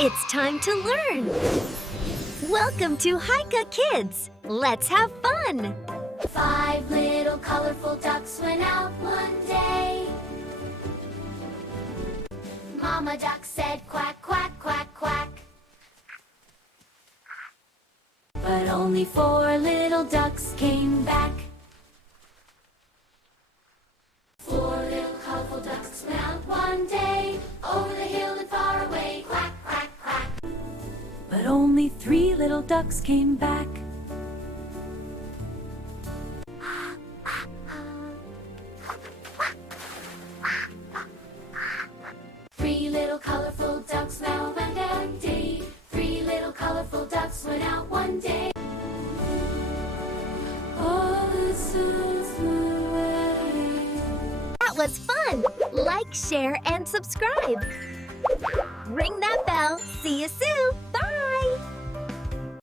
It's time to learn! Welcome to Haika Kids! Let's have fun! 5 little colorful ducks went out one day. Mama duck said quack, quack, quack, quack. But only 4 little ducks came back. 4 little colorful ducks went out one day, over the hill and far away, quack, quack, quack. But only 3 little ducks came back. 3 little colorful ducks now went out day. 3 little colorful ducks went out one day. All the suns flew away. That was fun! Like, share, and subscribe! Ring that bell! See you soon!